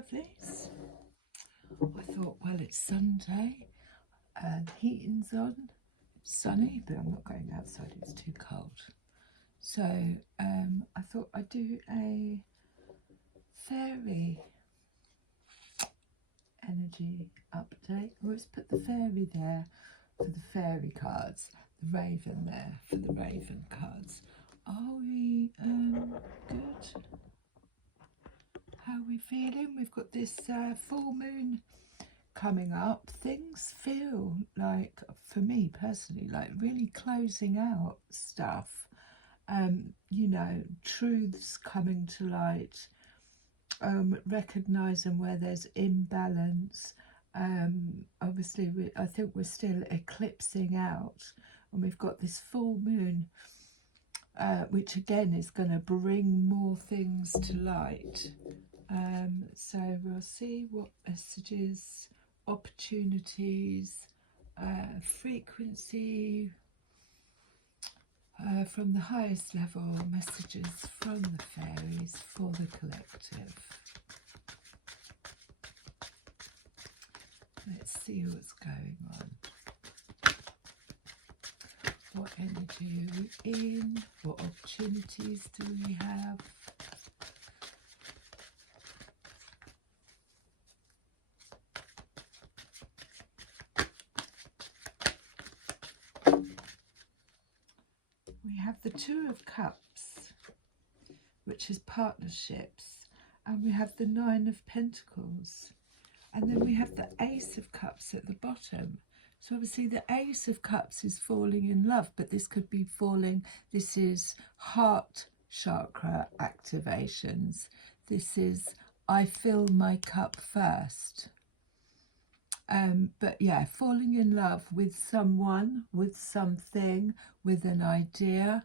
lovelies. I thought, well, it's Sunday and the heating's on. It's sunny, but I'm not going outside, it's too cold. So I thought I'd do a fairy energy update. Let's put the fairy there for the fairy cards, the raven there for the raven cards. Are we good? How are we feeling? We've got this full moon coming up. Things feel like, for me personally, like really closing out stuff. You know, truths coming to light, recognising where there's imbalance. Obviously, I think we're still eclipsing out, and we've got this full moon, which again is going to bring more things to light. So we'll see what messages, opportunities, frequency, from the highest level, messages from the fairies for the collective. Let's see what's going on. What energy are we in? What opportunities do we have? We have the Two of Cups, which is partnerships, and we have the Nine of Pentacles, and then we have the Ace of Cups at the bottom. So obviously the Ace of Cups is falling in love, but this could be falling, this is heart chakra activations. This is I fill my cup first. But yeah, falling in love with someone, with something, with an idea,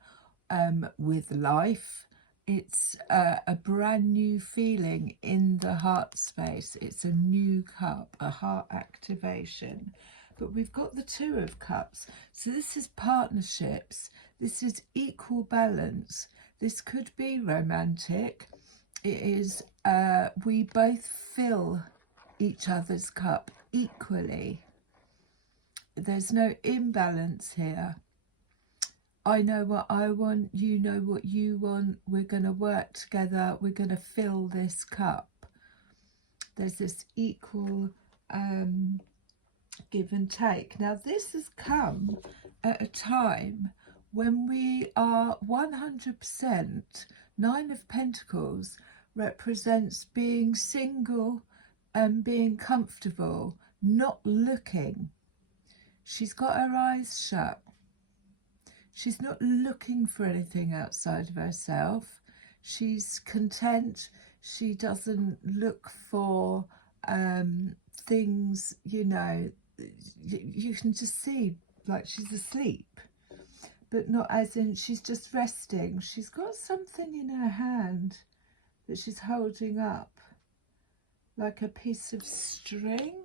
with life. It's a brand new feeling in the heart space. It's a new cup, a heart activation. But we've got the Two of Cups. So this is partnerships. This is equal balance. This could be romantic. It is, we both fill each other's cup equally. There's no imbalance here. I know what I want, you know what you want. We're going to work together. We're going to fill this cup. There's this equal give and take. Now this has come at a time when we are 100%. Nine of Pentacles represents being single and being comfortable, not looking. She's got her eyes shut. She's not looking for anything outside of herself. She's content. She doesn't look for things, you know, you can just see like she's asleep, but not as in she's just resting. She's got something in her hand that she's holding up, like a piece of string.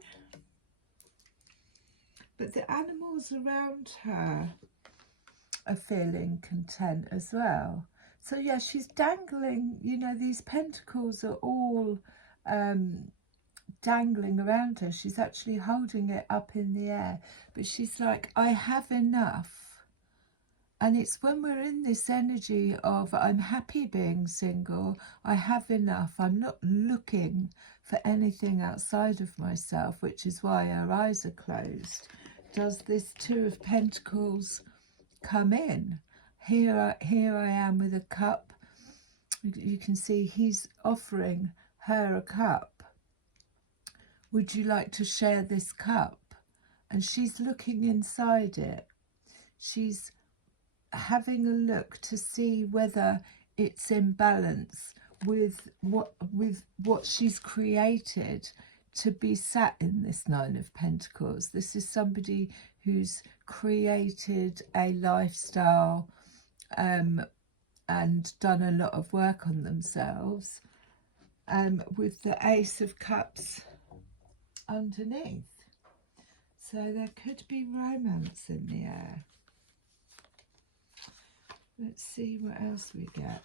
But the animals around her are feeling content as well. So yeah, she's dangling, you know, these pentacles are all dangling around her. She's actually holding it up in the air, but she's like, I have enough. And it's when we're in this energy of I'm happy being single, I have enough, I'm not looking for anything outside of myself, which is why her eyes are closed. Does this Two of Pentacles come in? Here I am with a cup. You can see he's offering her a cup. Would you like to share this cup? And she's looking inside it. She's having a look to see whether it's in balance with what she's created to be sat in this Nine of Pentacles. This is somebody who's created a lifestyle and done a lot of work on themselves, with the Ace of Cups underneath. So there could be romance in the air. Let's see what else we get.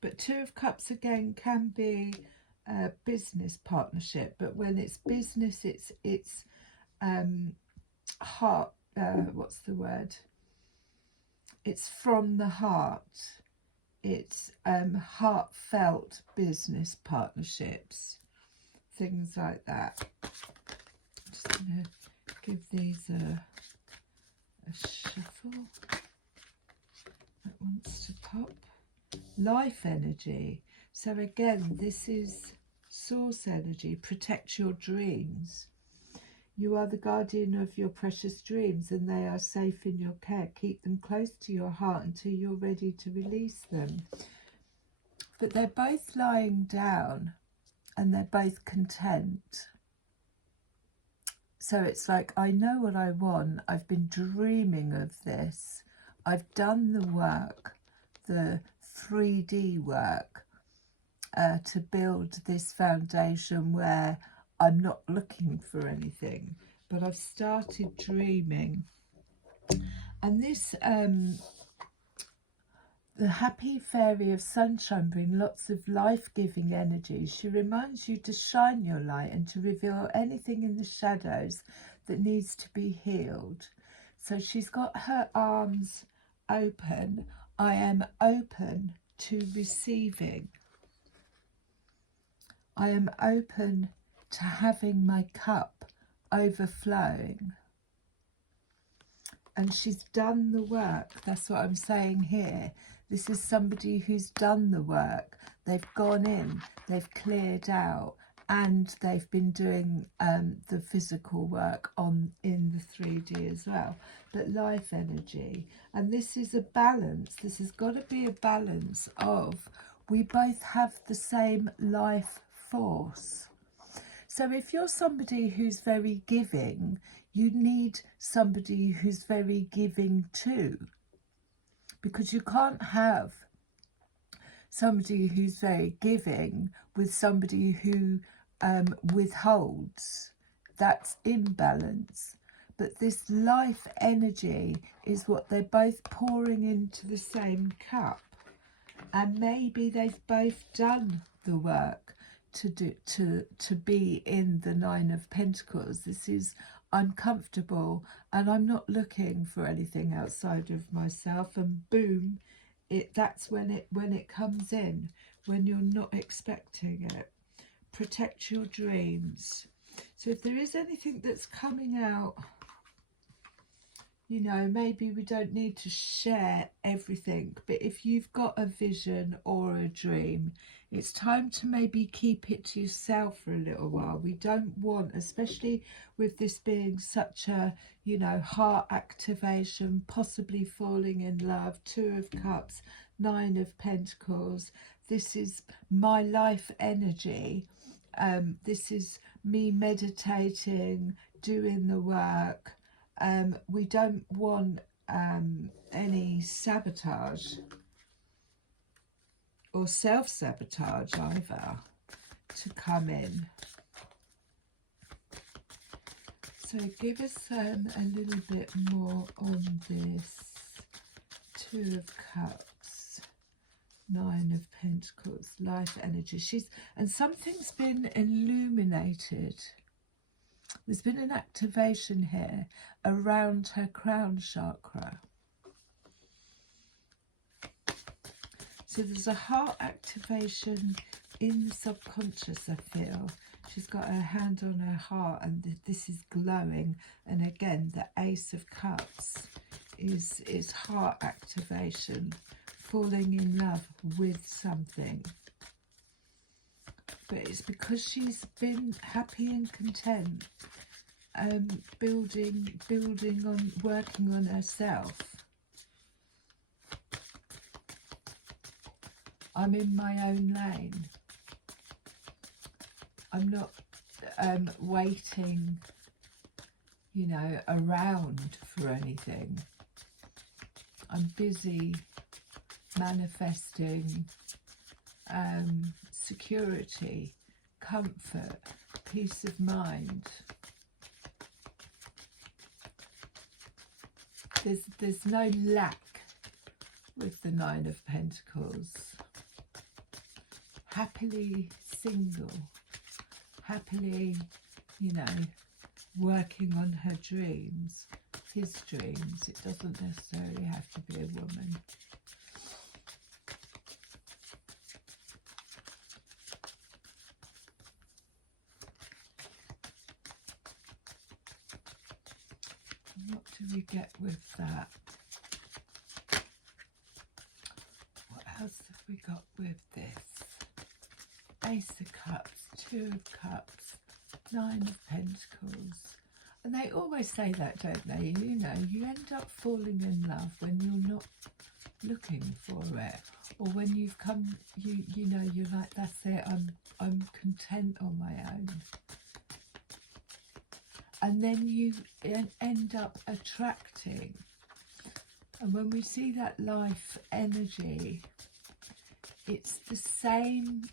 But Two of Cups again can be a business partnership, but when it's business, it's heart, what's the word? It's from the heart. It's heartfelt business partnerships, things like that. I'm just going to give these a shuffle. That wants to pop. Life energy. So again, this is source energy. Protect your dreams. You are the guardian of your precious dreams, and they are safe in your care. Keep them close to your heart until you're ready to release them. But they're both lying down and they're both content. So it's like, I know what I want. I've been dreaming of this. I've done the work, the 3D work, to build this foundation where I'm not looking for anything, but I've started dreaming. And this, the happy fairy of sunshine brings lots of life-giving energy. She reminds you to shine your light and to reveal anything in the shadows that needs to be healed. So she's got her arms open. I am open to receiving. I am open to having my cup overflowing. And she's done the work. That's what I'm saying here. This is somebody who's done the work. They've gone in, they've cleared out, and they've been doing the physical work in the 3D as well. But life energy. And this is a balance. This has got to be a balance of, we both have the same life force. So if you're somebody who's very giving, you need somebody who's very giving too, because you can't have somebody who's very giving with somebody who withholds. That's imbalance. But this life energy is what they're both pouring into the same cup, and maybe they've both done the work to be in the Nine of Pentacles. This is, I'm comfortable and I'm not looking for anything outside of myself, and boom, that's when it comes in, when you're not expecting it. Protect your dreams. So if there is anything that's coming out, you know, maybe we don't need to share everything, but if you've got a vision or a dream, it's time to maybe keep it to yourself for a little while. We don't want, especially with this being such a, you know, heart activation, possibly falling in love, Two of Cups, Nine of Pentacles. This is my life energy. This is me meditating, doing the work. We don't want any sabotage or self-sabotage either to come in. So give us a little bit more on this. Two of Cups, Nine of Pentacles, life energy. And something's been illuminated. There's been an activation here around her crown chakra. So there's a heart activation in the subconscious, I feel. She's got her hand on her heart and this is glowing. And again, the Ace of Cups is heart activation, falling in love with something. But it's because she's been happy and content, building on, working on herself. I'm in my own lane. I'm not waiting, you know, around for anything. I'm busy manifesting security, comfort, peace of mind. There's no lack with the Nine of Pentacles. Happily single, happily, you know, working on her dreams, his dreams. It doesn't necessarily have to be a woman. What do we get with that? What else have we got with this? Ace of Cups, Two of Cups, Nine of Pentacles. And they always say that, don't they? You know, you end up falling in love when you're not looking for it, or when you've come, you know, you're like, that's it, I'm content on my own. And then you end up attracting. And when we see that life energy, it's the same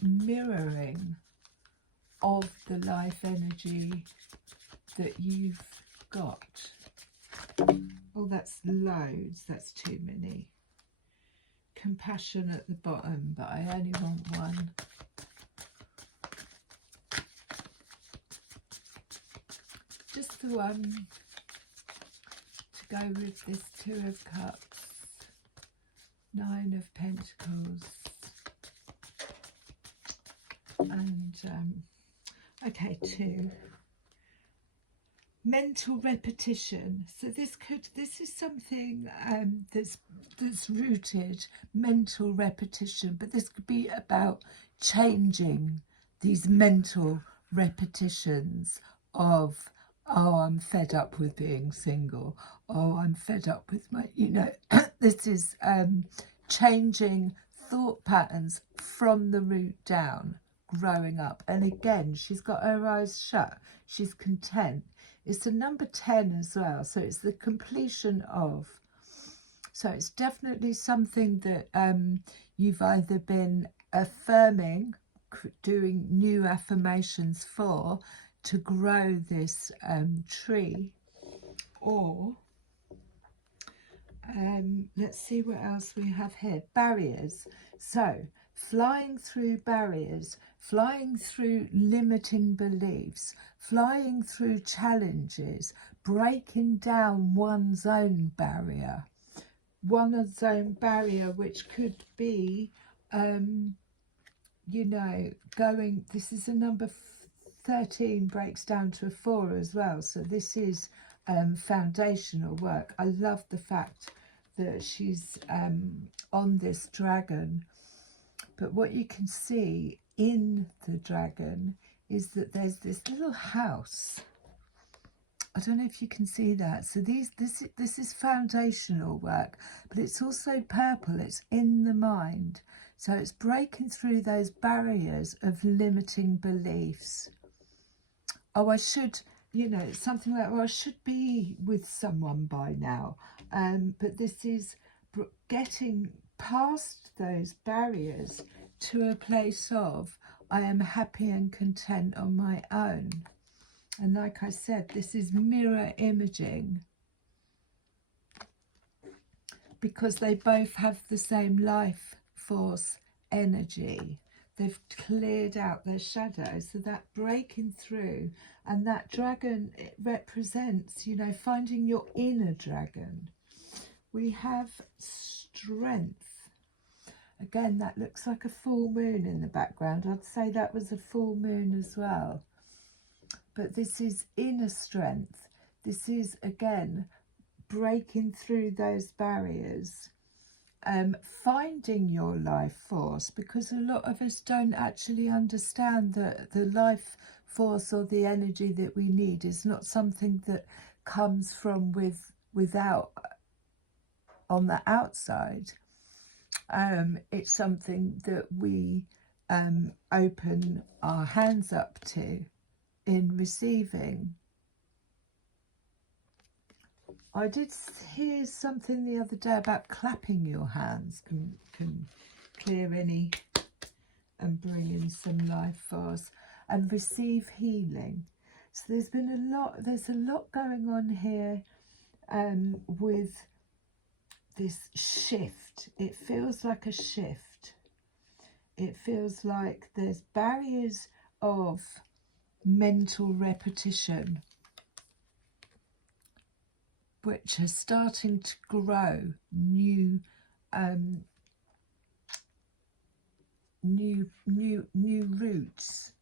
mirroring of the life energy that you've got. Oh, that's loads. That's too many. Compassion at the bottom, but I only want one. Just the one to go with this Two of Cups, Nine of Pentacles, and okay, two. Mental repetition. So this is something that's rooted, mental repetition, but this could be about changing these mental repetitions of, oh, I'm fed up with being single. Oh, I'm fed up with my, you know, this is changing thought patterns from the root down, growing up. And again, she's got her eyes shut. She's content. It's the number 10 as well. So it's the completion of. So it's definitely something that you've either been affirming, doing new affirmations for, to grow this tree, or let's see what else we have here. Barriers. So flying through barriers, flying through limiting beliefs, flying through challenges, breaking down one's own barrier. One's own barrier, which could be you know, going, this is a number 13, breaks down to a 4 as well. So this is foundational work. I love the fact that she's on this dragon. But what you can see in the dragon is that there's this little house. I don't know if you can see that. So this is foundational work, but it's also purple. It's in the mind. So it's breaking through those barriers of limiting beliefs. Oh, I should, you know, something like, well, I should be with someone by now. But this is getting past those barriers to a place of, I am happy and content on my own. And like I said, this is mirror imaging, because they both have the same life force energy. They've cleared out their shadows, so that breaking through, and that dragon, it represents, you know, finding your inner dragon. We have strength. Again, that looks like a full moon in the background. I'd say that was a full moon as well. But this is inner strength. This is, again, breaking through those barriers. Finding your life force, because a lot of us don't actually understand that the life force or the energy that we need is not something that comes from without on the outside. It's something that we open our hands up to in receiving. I did hear something the other day about clapping your hands can clear any and bring in some life force, and receive healing. So there's a lot going on here with this shift. It feels like a shift. It feels like there's barriers of mental repetition which are starting to grow new new roots,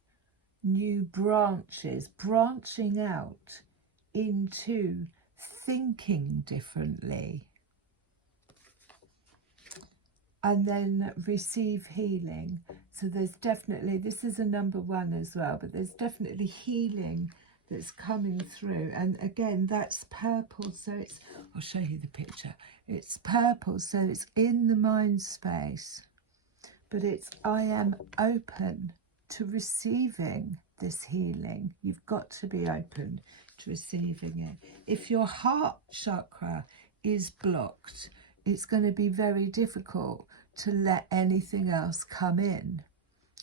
new branches, branching out into thinking differently, and then receive healing. So there's definitely, this is a number 1 as well, but there's definitely healing that's coming through. And again, that's purple, so it's, I'll show you the picture. It's purple, so it's in the mind space, but it's, I am open to receiving this healing. You've got to be open to receiving it. If your heart chakra is blocked, it's going to be very difficult to let anything else come in.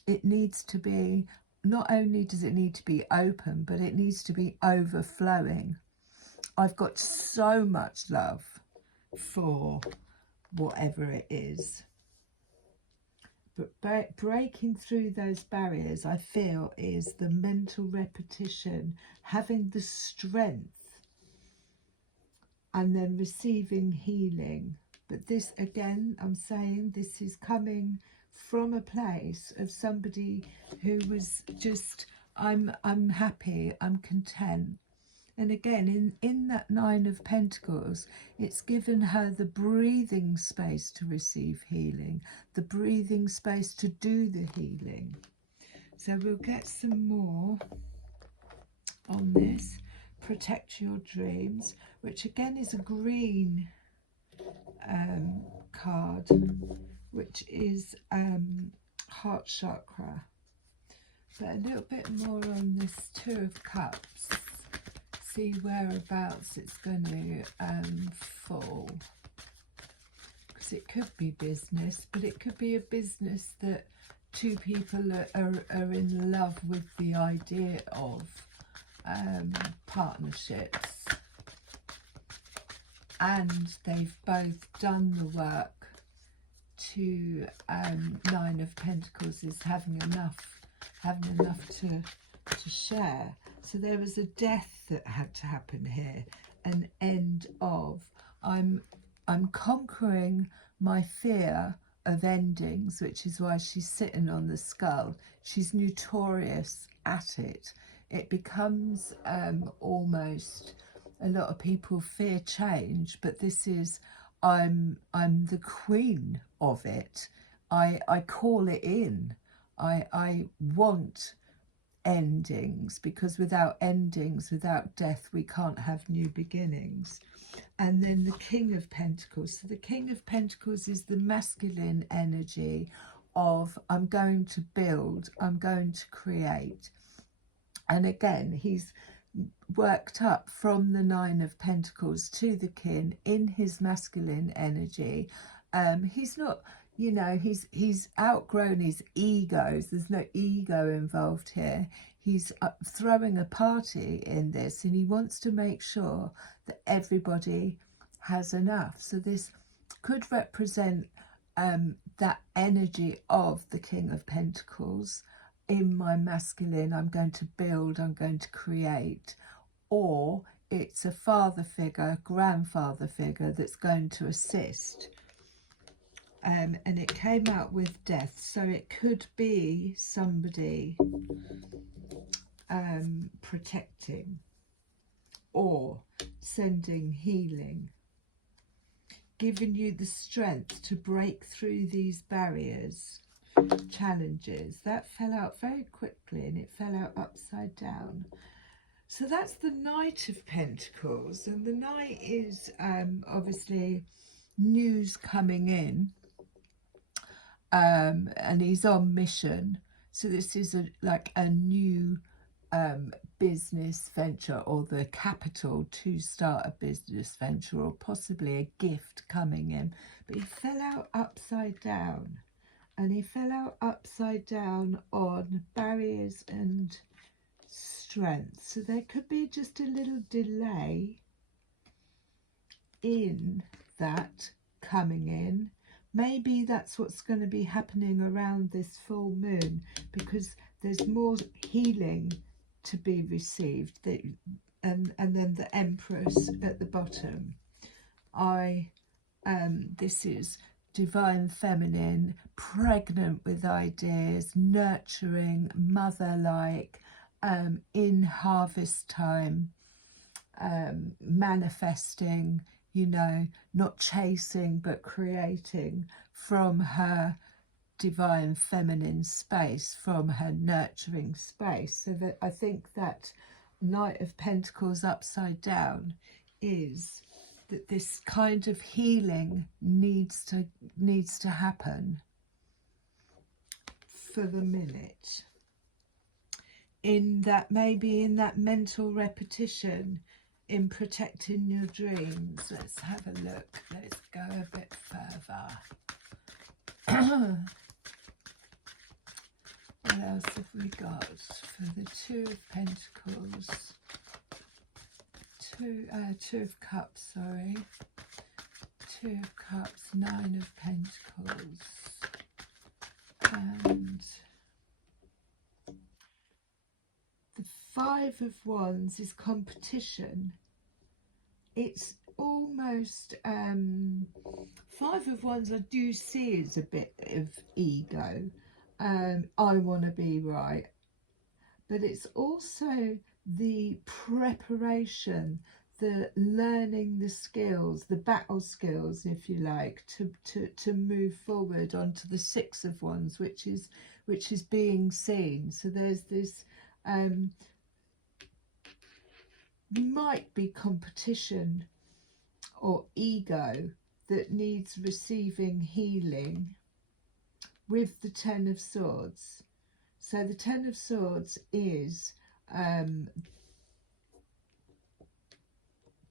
It needs to be, not only does it need to be open, but it needs to be overflowing. I've got so much love for whatever it is. But breaking through those barriers, I feel, is the mental repetition, having the strength, and then receiving healing. But this, again, I'm saying this is coming from a place of somebody who was just, I'm happy, I'm content. And again, in that 9 of Pentacles, it's given her the breathing space to receive healing, the breathing space to do the healing. So we'll get some more on this. Protect your dreams, which again is a green card, which is heart chakra. But a little bit more on this 2 of Cups. See whereabouts it's going to fall, because it could be business, but it could be a business that 2 people are in love with the idea of partnerships, and they've both done the work to 9 of Pentacles is having enough to share. So there was a death that had to happen here, an end of, I'm conquering my fear of endings, which is why she's sitting on the skull. She's notorious at it. It becomes almost, a lot of people fear change, but this is, I'm the queen of it. I call it in. I want endings, because without endings, without death, we can't have new beginnings. And then the King of Pentacles. So the King of Pentacles is the masculine energy of, I'm going to build, I'm going to create. And again, he's worked up from the 9 of Pentacles to the King in his masculine energy. He's not, you know, he's outgrown his egos. There's no ego involved here. He's throwing a party in this, and he wants to make sure that everybody has enough. So this could represent that energy of the King of Pentacles. In my masculine, I'm going to build, I'm going to create. Or it's a father figure, grandfather figure that's going to assist. And it came out with death, so it could be somebody protecting or sending healing, giving you the strength to break through these barriers, challenges. That fell out very quickly, and it fell out upside down. So that's the Knight of Pentacles, and the Knight is obviously news coming in. And he's on mission. So this is like a new business venture, or the capital to start a business venture, or possibly a gift coming in. But he fell out upside down, and he fell out upside down on barriers and strength. So there could be just a little delay in that coming in. Maybe that's what's going to be happening around this full moon, because there's more healing to be received. And then the Empress at the bottom. This is divine feminine, pregnant with ideas, nurturing, mother-like, in harvest time, manifesting, you know, not chasing but creating from her divine feminine space, from her nurturing space. So that I think that Knight of Pentacles upside down is that this kind of healing needs to happen for the minute. In that, maybe in that mental repetition, in protecting your dreams. Let's have a look. Let's go a bit further. What else have we got for the Two of Pentacles? Two of Cups, sorry. Two of Cups, Nine of Pentacles. And the Five of Wands is competition. It's almost, Five of Wands I do see as a bit of ego. I want to be right. But it's also the preparation, the learning the skills, the battle skills, if you like, to move forward onto the Six of Wands, which is being seen. So there's this might be competition or ego that needs receiving healing with the Ten of Swords. So the Ten of Swords is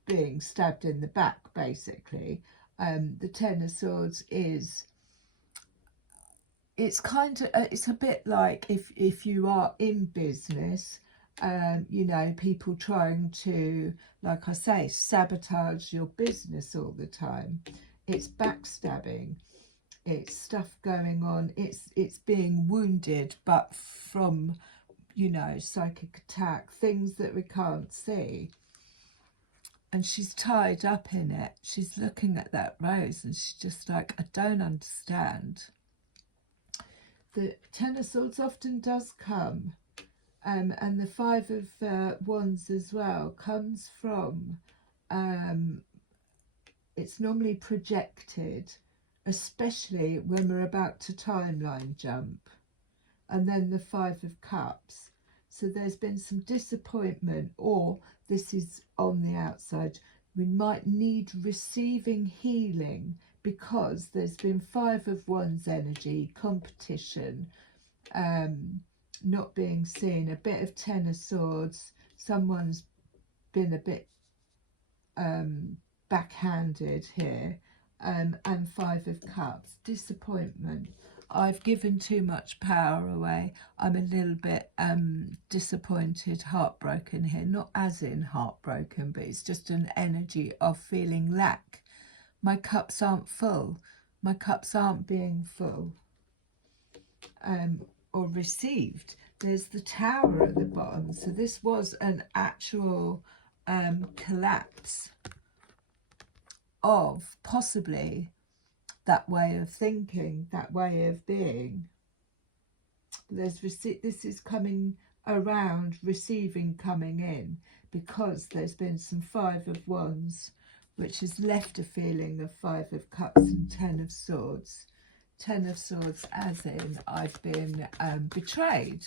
being stabbed in the back, basically. The Ten of Swords is, it's kind of, it's a bit like if you are in business, you know, people trying to, like I say, sabotage your business all the time. It's backstabbing. It's stuff going on. It's being wounded, but from, you know, psychic attack, things that we can't see. And she's tied up in it. She's looking at that rose and she's just like, I don't understand. The Ten of Swords often does come, and the Five of Wands as well comes from, it's normally projected, especially when we're about to timeline jump. And then the Five of Cups. So there's been some disappointment, or this is on the outside. We might need receiving healing because there's been Five of Wands energy, competition, not being seen, a bit of Ten of Swords. Someone's been a bit backhanded here, and Five of Cups, disappointment. I've given too much power away. I'm a little bit disappointed, heartbroken here. Not as in heartbroken, but it's just an energy of feeling lack. My cups aren't full. My cups aren't being full or received. There's the Tower at the bottom. So this was an actual collapse of possibly that way of thinking, that way of being. There's this is coming around, receiving coming in, because there's been some Five of Wands, which has left a feeling of Five of Cups and Ten of Swords. Ten of Swords as in I've been betrayed,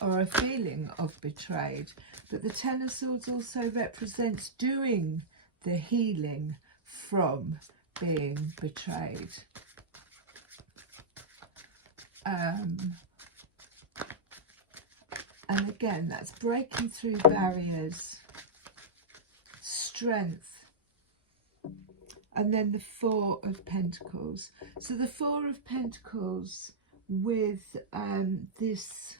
or a feeling of betrayed. But the Ten of Swords also represents doing the healing from being betrayed. And again, that's breaking through barriers, strength. And then the Four of Pentacles. So the Four of Pentacles with this,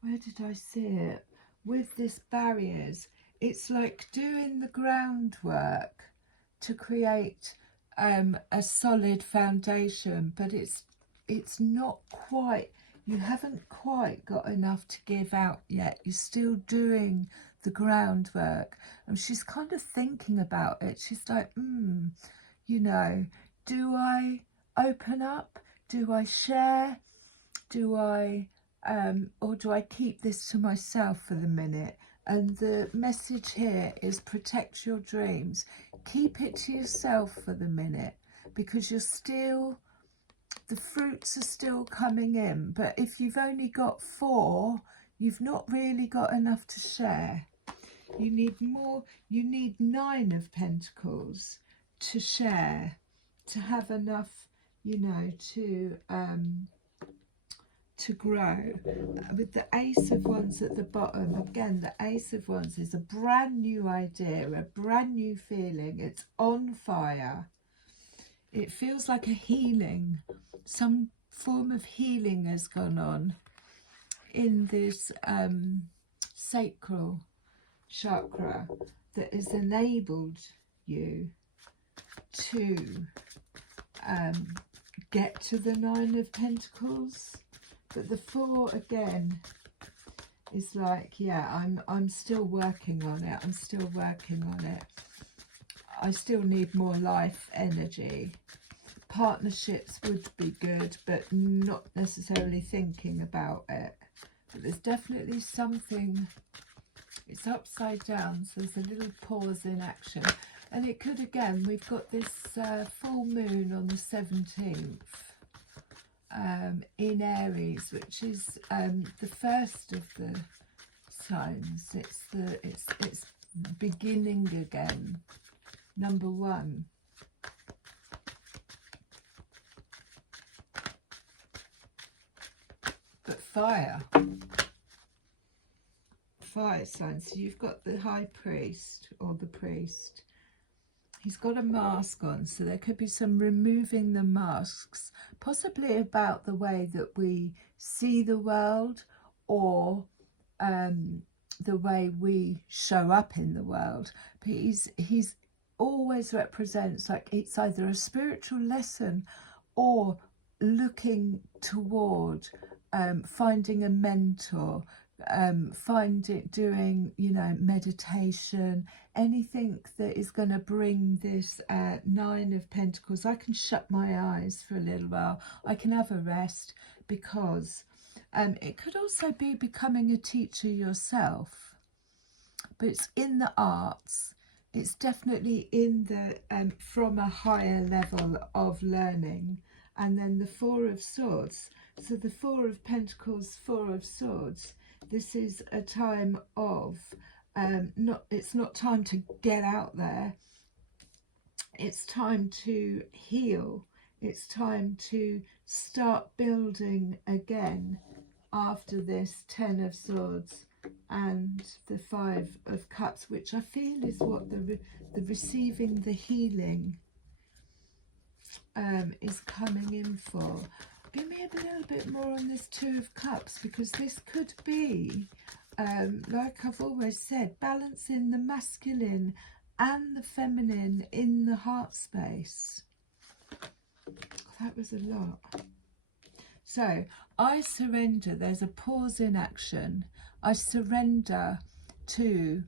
where did I see it? With this barriers, it's like doing the groundwork to create a solid foundation, but it's not quite, you haven't quite got enough to give out yet. You're still doing the groundwork. And she's kind of thinking about it. She's like, you know, do I open up? Do I share? Do I, or do I keep this to myself for the minute? And the message here is protect your dreams. Keep it to yourself for the minute, because you're still, the fruits are still coming in. But if you've only got 4, you've not really got enough to share. You need more. You need 9 of Pentacles to share, to have enough, you know, to grow. With the Ace of Wands at the bottom, again, the Ace of Wands is a brand new idea, a brand new feeling. It's on fire. It feels like a healing. Some form of healing has gone on in this sacral chakra that has enabled you to get to the 9 of Pentacles. But the 4 again is like, yeah, I'm still working on it. I'm still working on it. I still need more life energy. Partnerships would be good, but not necessarily thinking about it. But there's definitely something. It's upside down, so there's a little pause in action. And it could, again, we've got this full moon on the 17th. In Aries, which is the first of the signs. It's beginning again, number 1. But fire signs. So you've got the high priest or the priest. He's got a mask on, so there could be some removing the masks, possibly about the way that we see the world, or the way we show up in the world. But he's always represents, like, it's either a spiritual lesson or looking toward finding a mentor, doing, you know, meditation, anything that is going to bring this 9 of Pentacles. I can shut my eyes for a little while. I can have a rest, because it could also be becoming a teacher yourself, but it's in the arts. It's definitely in the from a higher level of learning. And then the 4 of Swords. So the 4 of Pentacles, 4 of Swords. This is a time of it's not time to get out there. It's time to heal. It's time to start building again after this 10 of Swords and the 5 of Cups, which I feel is what the receiving the healing is coming in for. Give me a little bit more on this 2 of Cups, because this could be, like I've always said, balancing the masculine and the feminine in the heart space. That was a lot. So, I surrender. There's a pause in action. I surrender to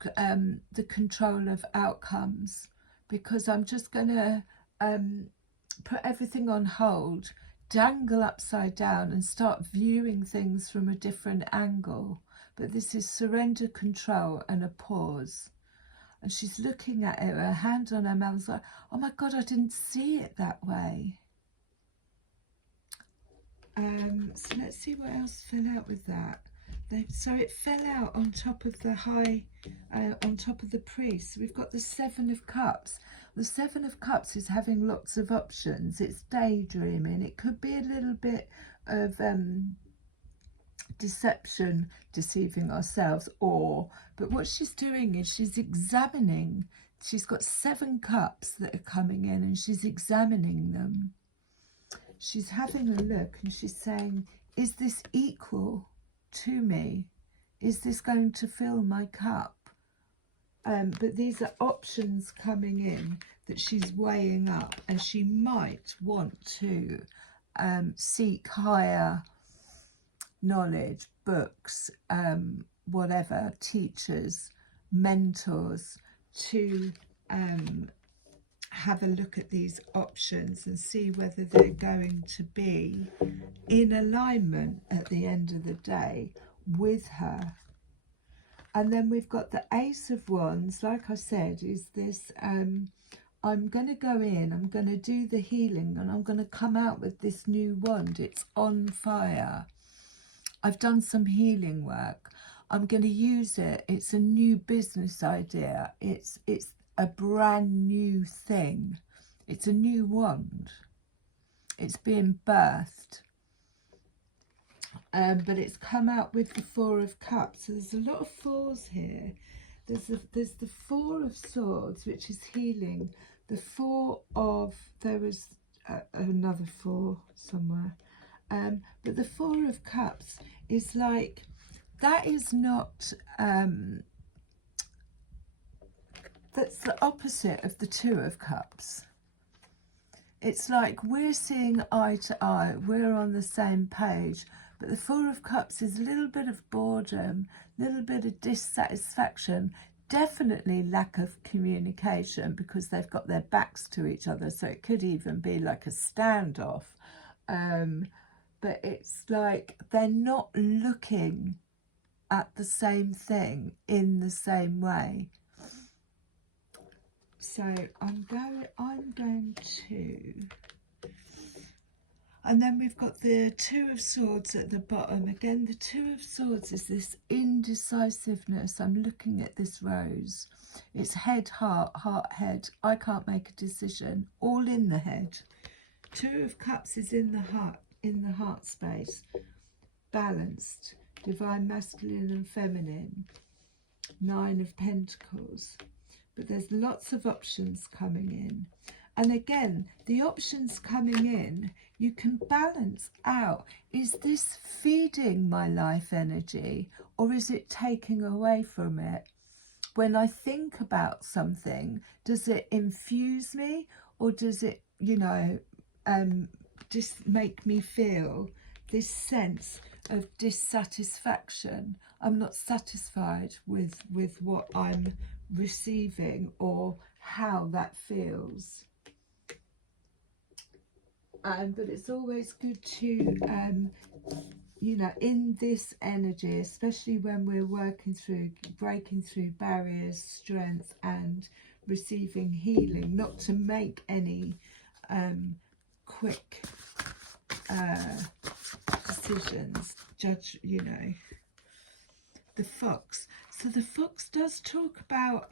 the control of outcomes, because I'm just going to put everything on hold, dangle upside down, and start viewing things from a different angle. But this is surrender, control, and a pause. And she's looking at it, her hand on her mouth, like, oh my God, I didn't see it that way. So let's see what else fell out with that. So it fell out on top of the high, on top of the priest. So we've got the 7 of Cups. The 7 of Cups is having lots of options. It's daydreaming. It could be a little bit of deception, deceiving ourselves, but what she's doing is she's examining. She's got 7 cups that are coming in, and she's examining them. She's having a look, and she's saying, is this equal to me? Is this going to fill my cup? but these are options coming in that she's weighing up, and she might want to seek higher knowledge, books, whatever, teachers, mentors, to have a look at these options and see whether they're going to be in alignment at the end of the day with her. And then we've got the Ace of Wands, like I said, is this, I'm going to go in, I'm going to do the healing, and I'm going to come out with this new wand. It's on fire. I've done some healing work. I'm going to use it. It's a new business idea. It's a brand new thing. It's a new wand. It's being birthed. But it's come out with the Four of Cups. So there's a lot of fours here. There's the Four of Swords, which is healing. The Four of, there was another four somewhere. But the Four of Cups is like, that is not, that's the opposite of the Two of Cups. It's like we're seeing eye to eye, we're on the same page, but the Four of Cups is a little bit of boredom, a little bit of dissatisfaction, definitely lack of communication because they've got their backs to each other, so it could even be like a standoff. But it's like they're not looking at the same thing in the same way. So I'm going to, and then we've got the Two of Swords at the bottom. Again, the Two of Swords is this indecisiveness. I'm looking at this rose. It's head, heart, heart, head. I can't make a decision. All in the head. Two of Cups is in the heart space. Balanced. Divine masculine and feminine. Nine of Pentacles. But there's lots of options coming in. And again, the options coming in, you can balance out. Is this feeding my life energy, or is it taking away from it? When I think about something, does it infuse me, or does it, you know, just make me feel this sense of dissatisfaction? I'm not satisfied with what I'm receiving or how that feels. But it's always good to, you know, in this energy, especially when we're working through, breaking through barriers, strength, and receiving healing, not to make any quick decisions, judge, you know. The Fox. So the Fox does talk about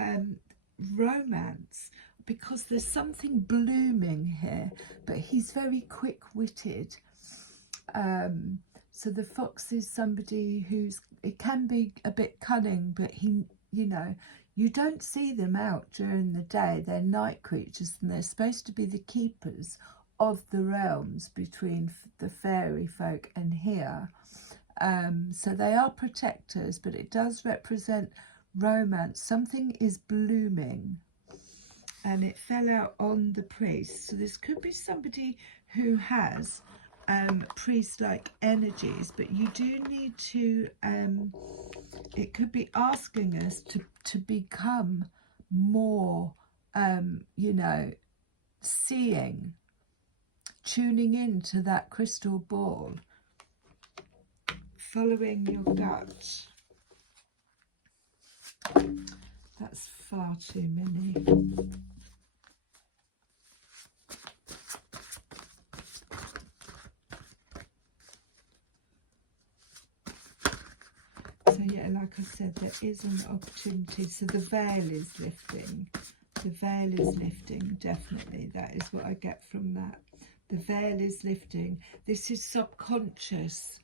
romance, because there's something blooming here, but he's very quick-witted. So the Fox is somebody who's, it can be a bit cunning, but he, you know, you don't see them out during the day. They're night creatures, and they're supposed to be the keepers of the realms between the fairy folk and here. So they are protectors, but it does represent romance. Something is blooming, and it fell out on the priest. So this could be somebody who has priest-like energies, but you do need to, it could be asking us to become more, you know, seeing, tuning into that crystal ball, following your gut. That's far too many. So yeah, like I said, there is an opportunity. So the veil is lifting. The veil is lifting, definitely. That is what I get from that. The veil is lifting. This is subconscious.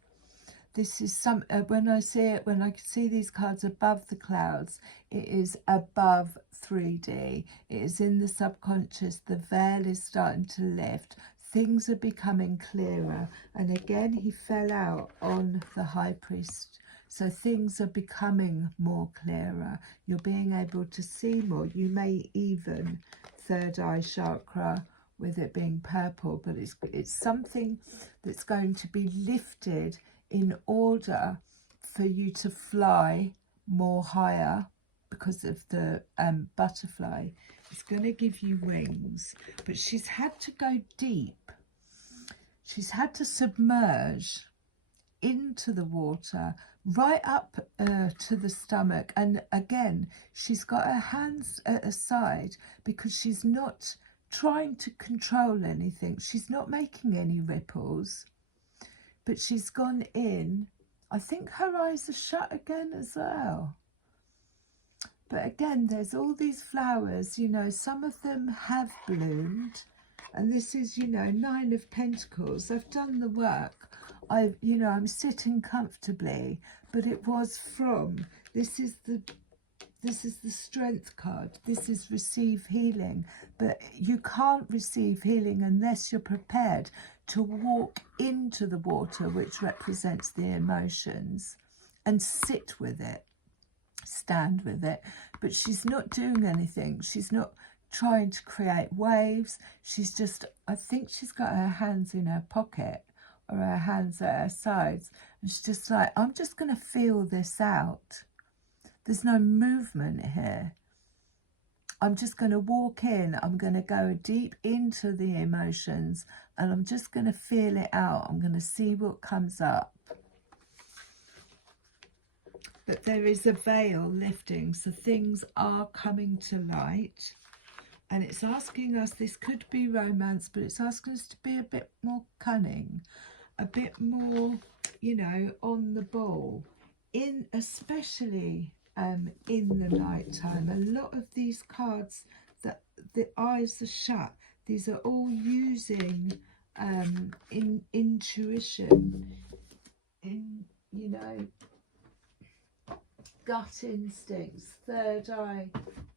This is some, when I see it, when I see these cards above the clouds, it is above 3D. It is in the subconscious. The veil is starting to lift. Things are becoming clearer. And again, he fell out on the High Priest. So things are becoming more clearer. You're being able to see more. You may even third eye chakra with it being purple, but it's something that's going to be lifted in order for you to fly more higher because of the butterfly. It's going to give you wings, but she's had to go deep. She's had to submerge into the water, right up to the stomach. And again, she's got her hands at her side because she's not trying to control anything. She's not making any ripples, but she's gone in. I think her eyes are shut again as well. But again, there's all these flowers, you know, some of them have bloomed. And this is, you know, 9 of Pentacles. I've done the work. You know, I'm sitting comfortably, but it was from, this is the Strength card. This is receive healing. But you can't receive healing unless you're prepared to walk into the water, which represents the emotions, and sit with it, stand with it. But she's not doing anything. She's not trying to create waves. She's just, I think she's got her hands in her pocket or her hands at her sides. And she's just like, I'm just going to feel this out. There's no movement here. I'm just going to walk in. I'm going to go deep into the emotions and I'm just going to feel it out. I'm going to see what comes up. But there is a veil lifting, so things are coming to light. And it's asking us, this could be romance, but it's asking us to be a bit more cunning, a bit more, you know, on the ball, especially in the night time. A lot of these cards, that the eyes are shut, these are all using intuition, you know, gut instincts, third eye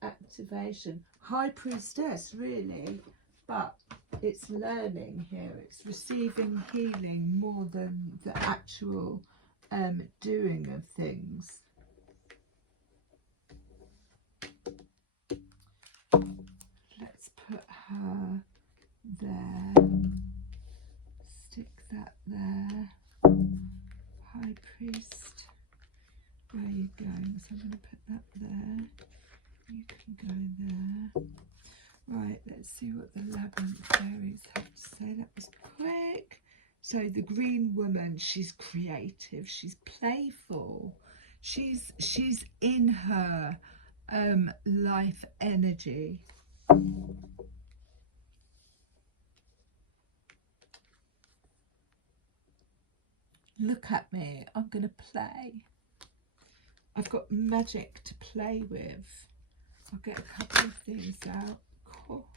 activation, high priestess really, but it's learning here. It's receiving healing more than the actual doing of things. Let's put her there, stick that there. High priest, where are you going? So I'm going to put that there, you can go there. Right, let's see what the Labyrinth fairies have to say. That was quick. So the green woman, she's creative, she's playful, she's in her life energy. Look at me, I'm going to play. I've got magic to play with. I'll get a couple of things out. Cool.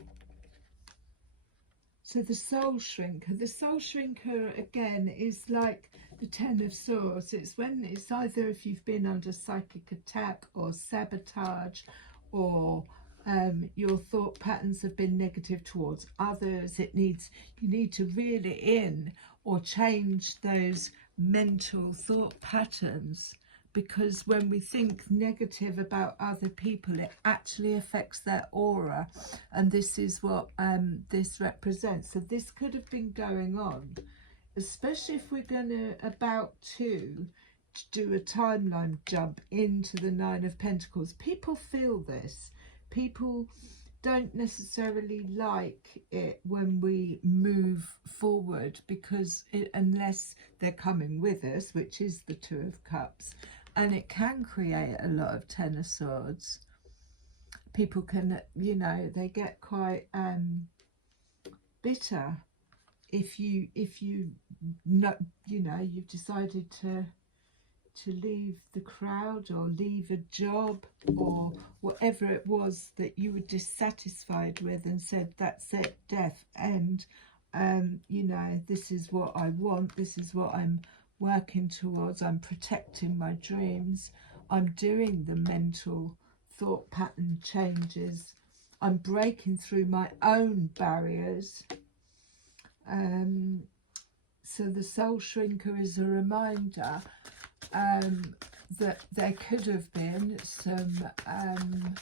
So the Soul Shrinker. The Soul Shrinker, again, is like the 10 of Swords. It's when it's either if you've been under psychic attack or sabotage, or your thought patterns have been negative towards others. You need to reel it in or change those mental thought patterns. Because when we think negative about other people, it actually affects their aura. And this is what this represents. So this could have been going on, especially if we're about to do a timeline jump into the 9 of Pentacles. People feel this. People don't necessarily like it when we move forward, because unless they're coming with us, which is the 2 of Cups. And it can create a lot of 10 of Swords. People can, you know, they get quite bitter if you not, you know, you've decided to leave the crowd or leave a job or whatever it was that you were dissatisfied with and said, that's it, death, end. You know, this is what I want, this is what I'm working towards, I'm protecting my dreams, I'm doing the mental thought pattern changes, I'm breaking through my own barriers. So the Soul Shrinker is a reminder that there could have been some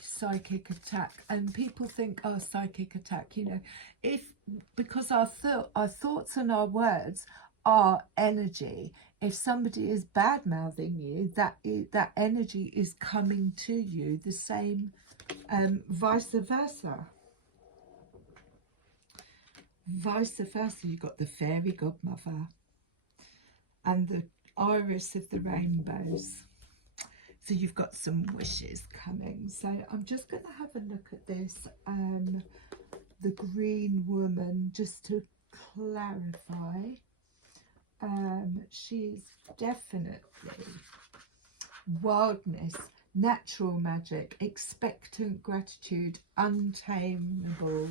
psychic attack, and people think, oh, psychic attack, you know, if because our thoughts and our words are energy. If somebody is bad mouthing you, that energy is coming to you. The same, vice versa. Vice versa, you've got the fairy godmother and the iris of the rainbows. So you've got some wishes coming. So I'm just going to have a look at this, the green woman, just to clarify. She's definitely wildness, natural magic, expectant gratitude, untamable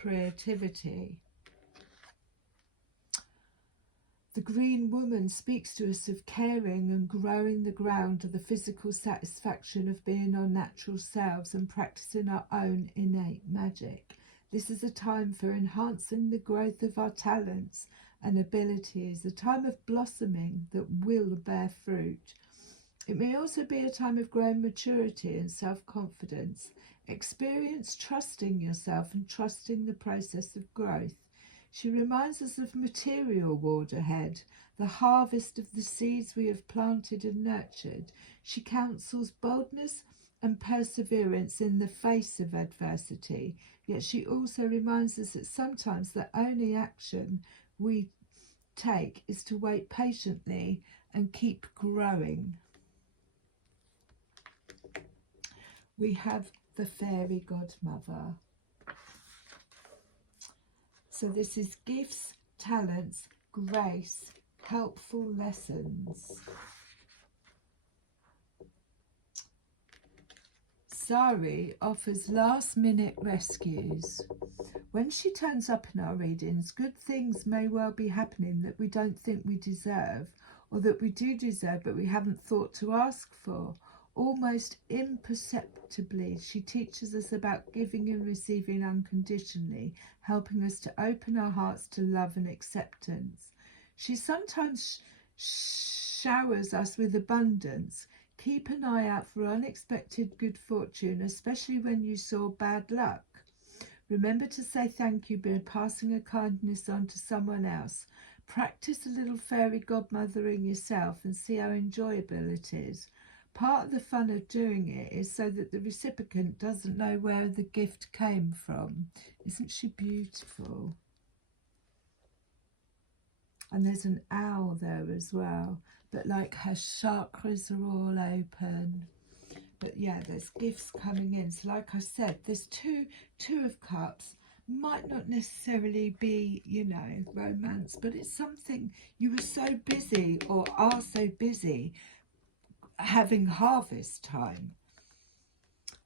creativity. The green woman speaks to us of caring and growing the ground of the physical satisfaction of being our natural selves and practicing our own innate magic. This is a time for enhancing the growth of our talents and abilities, a time of blossoming that will bear fruit. It may also be a time of growing maturity and self-confidence. Experience trusting yourself and trusting the process of growth. She reminds us of material ward ahead, the harvest of the seeds we have planted and nurtured. She counsels boldness and perseverance in the face of adversity, yet she also reminds us that sometimes the only action we take is to wait patiently and keep growing. We have the fairy godmother. So this is gifts, talents, grace, helpful lessons. Sari offers last-minute rescues. When she turns up in our readings, good things may well be happening that we don't think we deserve, or that we do deserve but we haven't thought to ask for. Almost imperceptibly, she teaches us about giving and receiving unconditionally, helping us to open our hearts to love and acceptance. She sometimes showers us with abundance. Keep an eye out for unexpected good fortune, especially when you saw bad luck. Remember to say thank you by passing a kindness on to someone else. Practice a little fairy godmothering yourself and see how enjoyable it is. Part of the fun of doing it is so that the recipient doesn't know where the gift came from. Isn't she beautiful? And there's an owl there as well, but like her chakras are all open. But yeah, there's gifts coming in. So like I said, this two of cups might not necessarily be, you know, romance, but it's something you were so busy or are so busy having harvest time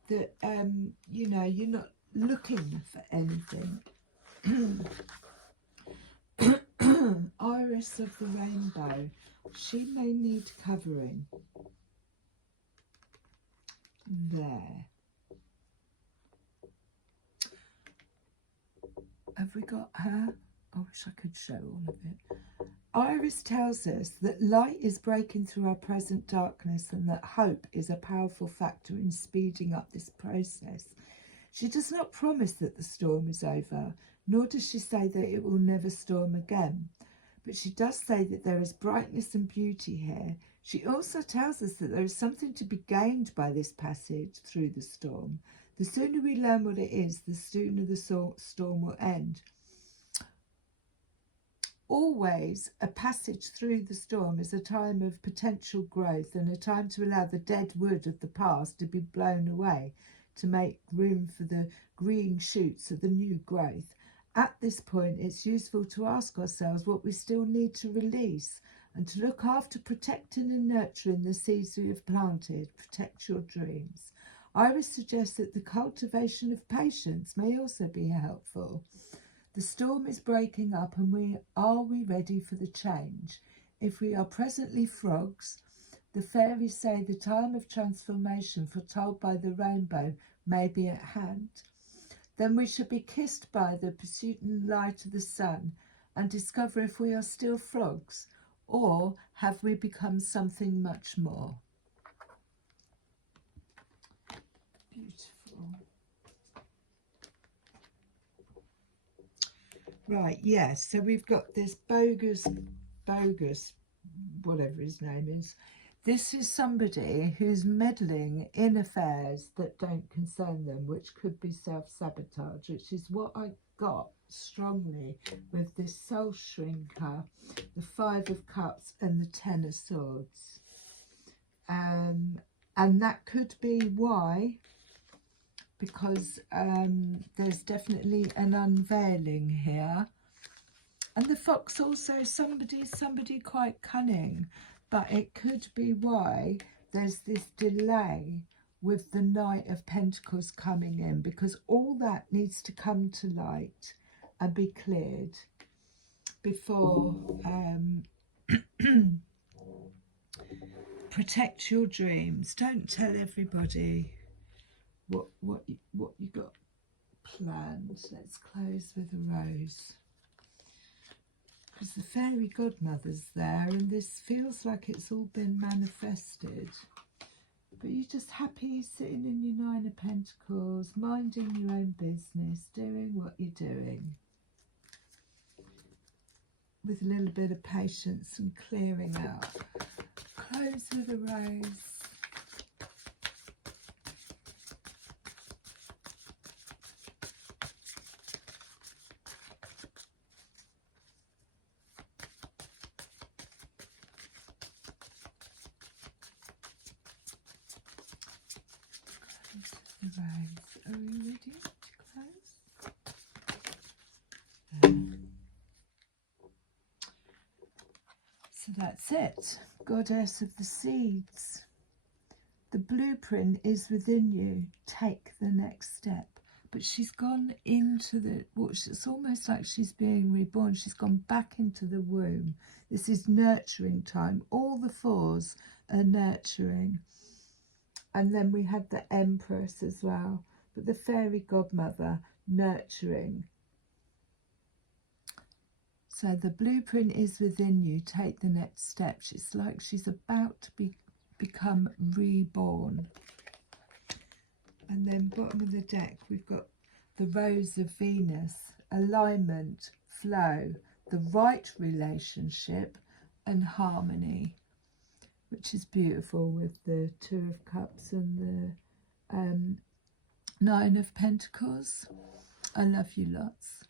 that you know, you're not looking for anything. Iris of the rainbow, she may need covering. There. Have we got her? I wish I could show all of it. Iris tells us that light is breaking through our present darkness and that hope is a powerful factor in speeding up this process. She does not promise that the storm is over, nor does she say that it will never storm again. But she does say that there is brightness and beauty here. She also tells us that there is something to be gained by this passage through the storm. The sooner we learn what it is, the sooner the storm will end. Always, a passage through the storm is a time of potential growth and a time to allow the dead wood of the past to be blown away, to make room for the green shoots of the new growth. At this point, it's useful to ask ourselves what we still need to release and to look after protecting and nurturing the seeds we have planted. Protect your dreams. Iris suggests that the cultivation of patience may also be helpful. The storm is breaking up, and are we ready for the change? If we are presently frogs, the fairies say the time of transformation foretold by the rainbow may be at hand. Then we should be kissed by the pursuing light of the sun and discover if we are still frogs or have we become something much more? Beautiful. Right, yes, so we've got this bogus, whatever his name is. This is somebody who's meddling in affairs that don't concern them, which could be self-sabotage, which is what I got strongly with this soul shrinker, the 5 of Cups and the 10 of Swords. And that could be why, because there's definitely an unveiling here. And the fox also somebody quite cunning, but it could be why there's this delay with the Knight of Pentacles coming in, because all that needs to come to light and be cleared before protect your dreams. Don't tell everybody what you got planned. Let's close with a rose, because the fairy godmother's there and this feels like it's all been manifested, but you're just happy sitting in your 9 of Pentacles, minding your own business, doing what you're doing with a little bit of patience and clearing out. Close with a rose. Are we ready to close? So that's it. Goddess of the Seeds. The blueprint is within you. Take the next step. But she's gone into the, it's almost like she's being reborn. She's gone back into the womb. This is nurturing time. All the 4s are nurturing. And then we have the Empress as well. But the fairy godmother, nurturing. So the blueprint is within you. Take the next step. It's like she's about to become reborn. And then bottom of the deck, we've got the Rose of Venus, alignment, flow, the right relationship and harmony, which is beautiful with the 2 of Cups and the 9 of Pentacles. I love you lots.